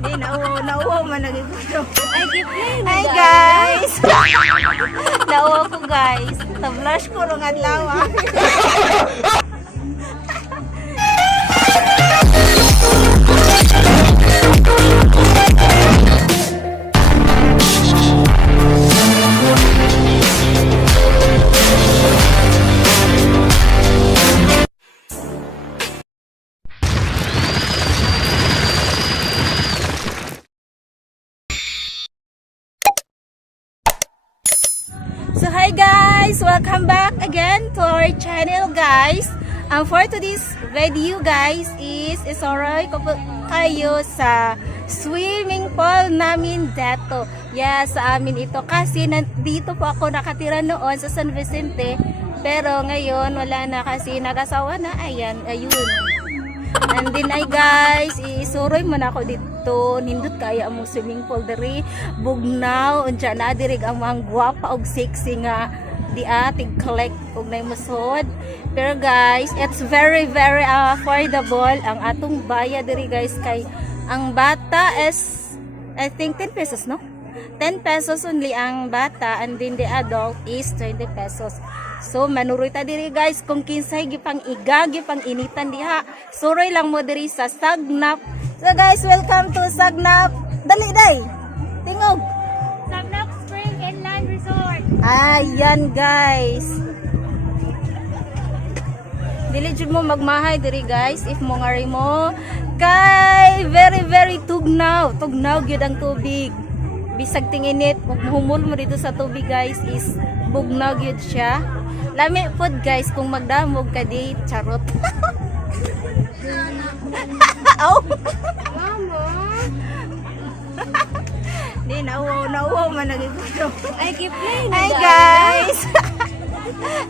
Di nauwaw man nagigusto. Ay, giplay na Hi guys! Nauwaw ko guys. Na-blush ko nung adlaw ah. So hi guys! Welcome back again to our channel guys. For today's video guys is isoroy ko po kayo sa swimming pool namin dito. Yes, sa amin ito kasi nandito po ako nakatira noon sa San Vicente. Pero ngayon wala na kasi nag-asawa na. Ayun. And then ay guys, isuroy mo na ako dito. Nindot kaya mo swimming pool diri. Bugnaw, unja na dirig ang mga gwapa og sexy nga di ating collect og nay musod. Pero guys, it's very affordable ang atong bayad diri guys kay ang bata is I think 10 pesos no? 10 pesos only ang bata and then the adult is 20 pesos. So manuroy ta diri guys kung kinsay gipang igagi pang initan diha. Suroy lang mo diri sa Sagnap. So guys, welcome to Sagnap. Dali day. Tingog. Sagnap Spring Inland Resort. Ayan guys. Dili jud mo magmahay diri guys if mo ngari mo kay very tugnaw. Tugnaw gyud ang tubig. Bisag tinginit, humul mo dito sa tubig guys is bugnaw gyud siya. Lami pod guys kung magdamog ka di charot. Oh. Mama. Di nauwaw man nagigusto. Ay, giplay na Hi guys.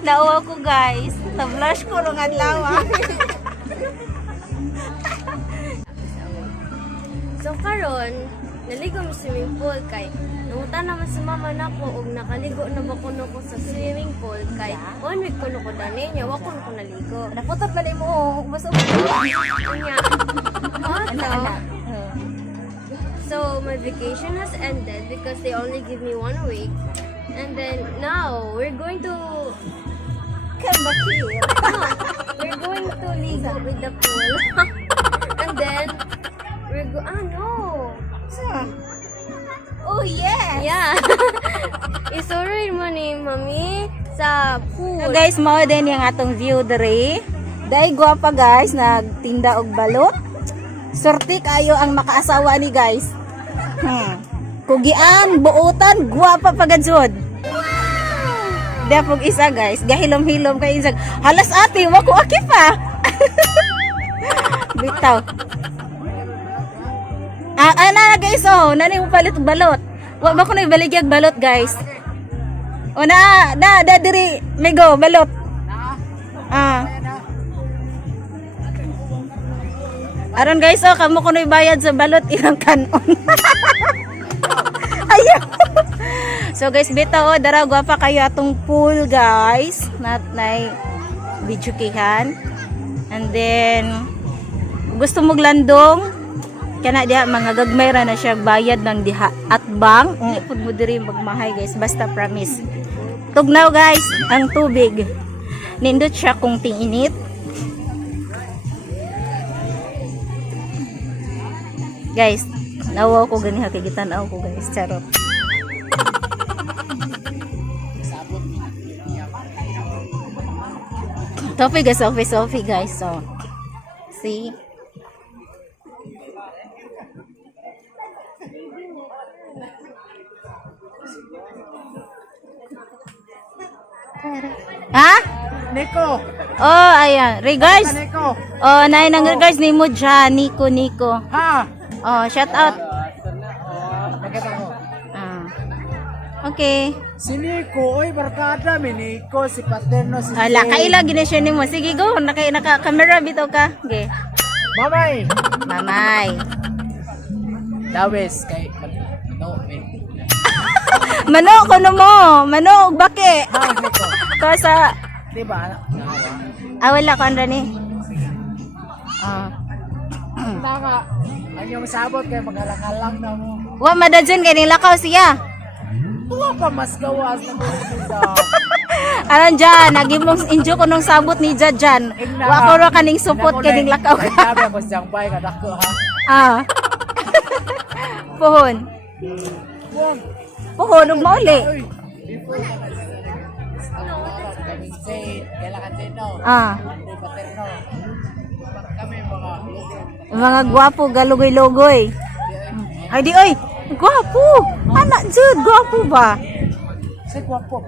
Nauwaw ko guys. Na-blush ko nung adlaw ah. So karon, naligo mo swimming pool kay nangutan naman sa mama nako og nakaligo na ba kuno ko sa swimming pool kay 1 week kuno ko dani nya wa kuno ko naligo. Naputot pa mo. Basta Nya. ana. So my vacation has ended because they only give me 1 week. And then now we're going to Come back here. we're going to ligo with the pool. And then no. Oh yes. Yeah. Isuroy mo ni mami sa pool. So guys, mao din yung atong view dere. Dai gwapa guys, nagtinda og balot. Sorti kayo ang makaasawa ni guys. Kugian, buutan, gwapa pagadsod. Dapog isa guys, gahilom-hilom kay insag. Halas ate, wako aki pa. Bitaw. Ana guys, oh, nani mo palit og balot. Wa ba ko na ibaligyag balot guys. O na diri mego balot. Aron guys, oh, kamo kuno ibayad sa balot ilang kanon. Ayaw. So guys, bitaw, dara gwapa kayo atong pool guys. Nay video kihan. And then gusto mo landong kana diha mga gagmay ra na siya bayad ng diha at bang pud mo diri magmahay guys basta promise. Tugnaw guys ang tubig. Nindot siya kung tinginit. Guys, nawaw ko ganiha kay gitanaw ko guys, charot. Selfie guys, so see. Ha? Nico. Oh, ayan. Regards. Nico. Oh, nay nang regards ni mo dyan. Nico. Ha. Oh, shout out. Nakita mo. Okay. Si Nico, oy barkada mi Nico, si Paterno, si Ala, kaila ginisyon ni mo. Sige, go. Naka-camera bitaw ka. Okay. Mamay. Mamay. Dawes kay no, Mano, kuno mo. Mano, baki. ha Nico. Ko sa... Di ba? Nawa. Wala ko, Andra ni. Ah. Naka, ang yung sabot kay magalang-alang na mo. Wa madadyan kay nilakaw siya. Tuwa pa mas gawas na mo sa. Aron dyan, nagimong injo ko nung sabot ni Jajan. Wa ko ra kaning supot kaning lakaw ka. Sabi ako siyang bay nga dako ha. Ah. Puhon. Bong. Puhon ug mauli. Uy. Kaming say, kailangan sino. Ah. Hindi paterno. Kami Mga gwapo galugoy-lugoy. Ay di oy, gwapo. Anak jud, gwapo ba? Say guwapo.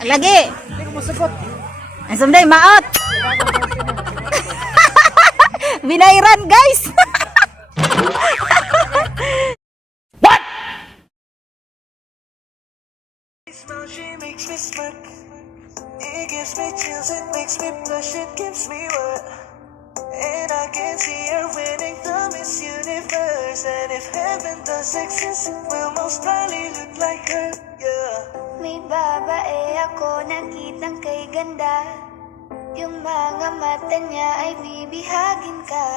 Lagi. Hindi ko masagot. Ay sumday maot. Binairan guys. Smile, she makes me smirk. It gives me chills, it makes me blush, it gives me what? And I can see her winning the Miss Universe. And if heaven does exist, it will most probably look like her, yeah. May babae ako nakitang kay ganda. Yung mga mata niya ay bibihagin ka.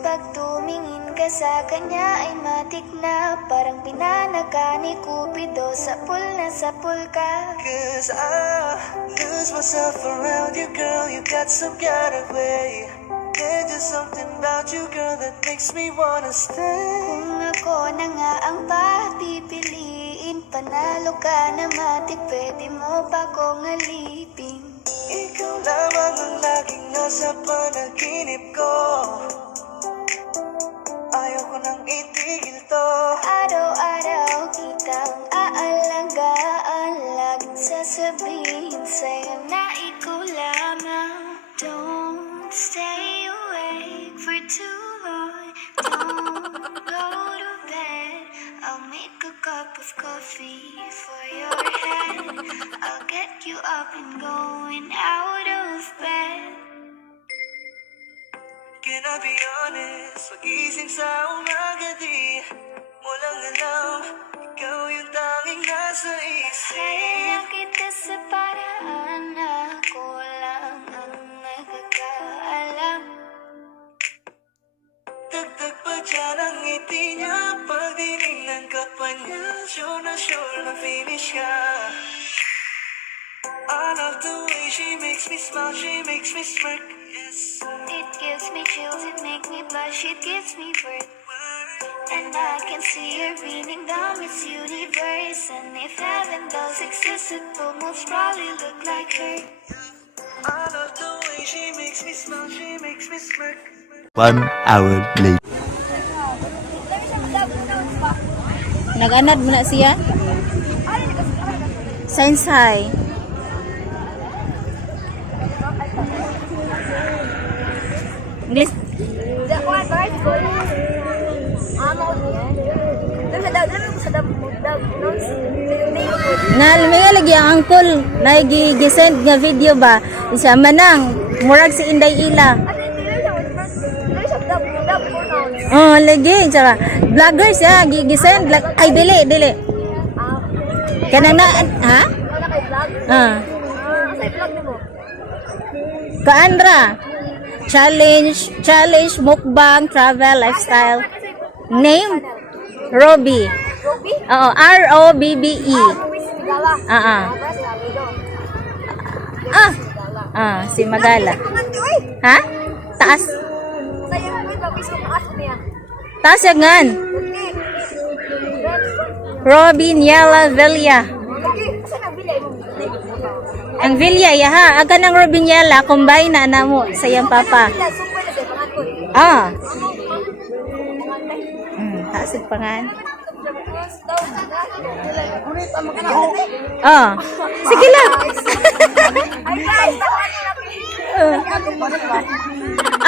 Pag tumingin ka sa kanya ay matik na. Parang pinanaga ni Cupido, sapul na sapul ka. Cause I lose myself around you, girl. You got some kind of way. There's just something about you, girl, that makes me wanna stay. Kung ako na nga ang papipiliin, panalo ka na matik, pwede mo pa kong alipin. Ikaw lamang ang laging nasa panaginip ko. Ayaw ko nang itigil to. Araw-araw kitang aalagaan, laging sasabihin sa'yo na ikaw lamang. Don't stay awake for too long, don't go to bed. I'll make a cup of coffee for your head. I'll get you up and going out of bed. Can I be honest? Pagising sa umaga di mo lang alam, ikaw yung tanging nasa isip. Kaya kita sa paraan na ako lang ang nakakaalam. Dagdag pa dyan ang ngiti niya, pag dinignan ka pa niya, sure na finish ka. I love the way she makes me smile, she makes me smirk, yes. It gives me chills, it makes me blush, it gives me birth. And I can see her winning the Miss Universe. And if heaven does exist, it will most probably look like her. I love the way she makes me smile, she makes me smirk. 1 hour later. Nag-anad mo na siya? Science high. English. Na lumaya lagi ang uncle na gi-send nga video ba isa manang murag si Inday Ila. Oh lagi tsaka vloggers ya gi-send ay dili kanang na ha Kaandra challenge mukbang travel lifestyle name Robbie. Oo, R-O-B-B-E. Si Magala. Ha? Taas. Taas yan ngan. Robiniela Villa. Ang Villa, ya ha. Aga ng Robiniela, combine na mo sa iyang papa. Taas yung pangan. Sige lang.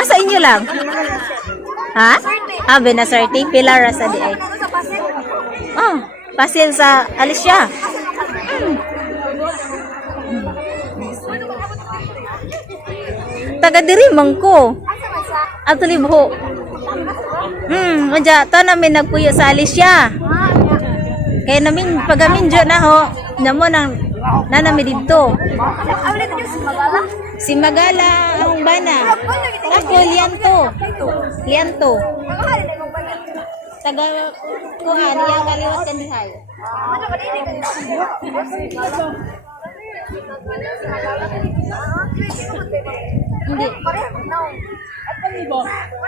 Sa inyo lang? Ha? Benasarte. Pilar sa di ay. Pasil sa Alicia. Taga diri man ko. Ato libho. Madya, to namin nagpuyo sa Alicia. Kaya namin, pagamin dyan na ho, namo nang nanami dito. Si Magala ang bana. Ako Lianto. Taga kuan iya kaliwat kan dihay. Hindi.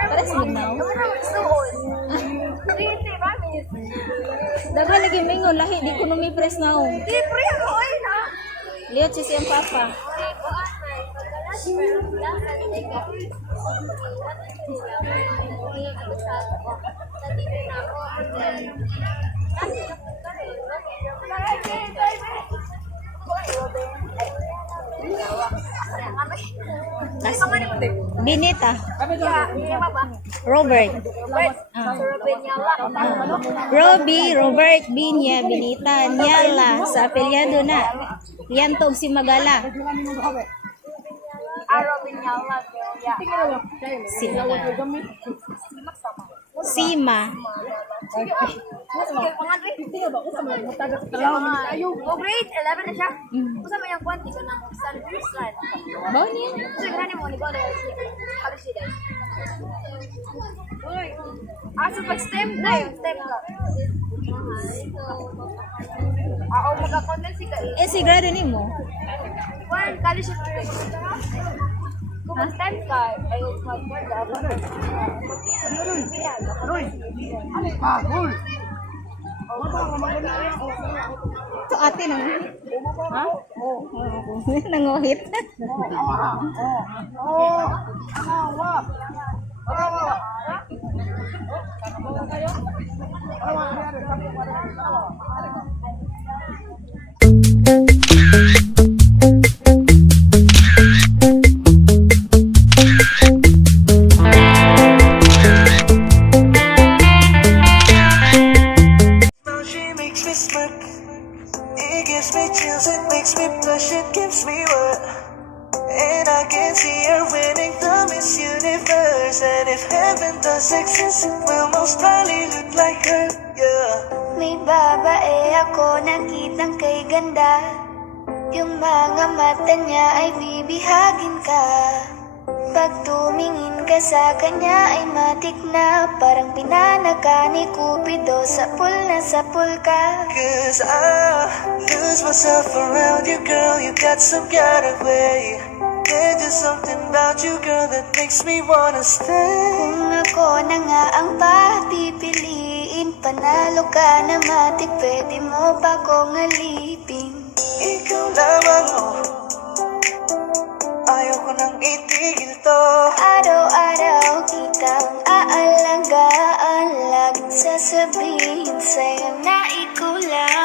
Pares bignaw. Daga lagi mingon lahi di kuno mi press now. Lihat si siyang papa. Binita. Robert. Robert, Binya, Binita, Nyala, sa apelyado na. Liantog si Magala. Sima. Grade 11 na siya. Usa man yang kwanti ko nang stand slide. Bawa niya. Siguro ni mo ni Gole. Kali siya dai. Uy. Asa pag stem na yung stem ka. Magka-content si Kai. Si grado ni mo. One, kali siya. Kung mag-stem ka, ay mag-word Ito ate nang. Ha? Nanguhit. Now she makes me smirk. It gives me chills, it makes me blush, it gives me what? And I can see her winning the Miss Universe. And if heaven does exist, it will most probably look like her, yeah. May babae ako nakitang kay ganda. Yung mga mata niya ay bibihagin ka. Pag tumingin ka sa kanya ay matik na. Parang pinanaga ni Cupido, sapul na sapul ka. Cause I lose myself around you, girl. You got some kind of way. There's just something about you, girl, that makes me wanna stay. Kung ako na nga ang papipiliin, panalo ka na matik, pwede mo pa kong alipin. Ikaw lamang, oh. Ayaw ko nang itigil to. Araw-araw kitang aalagaan, laging sasabihin sa'yo na ikaw lang.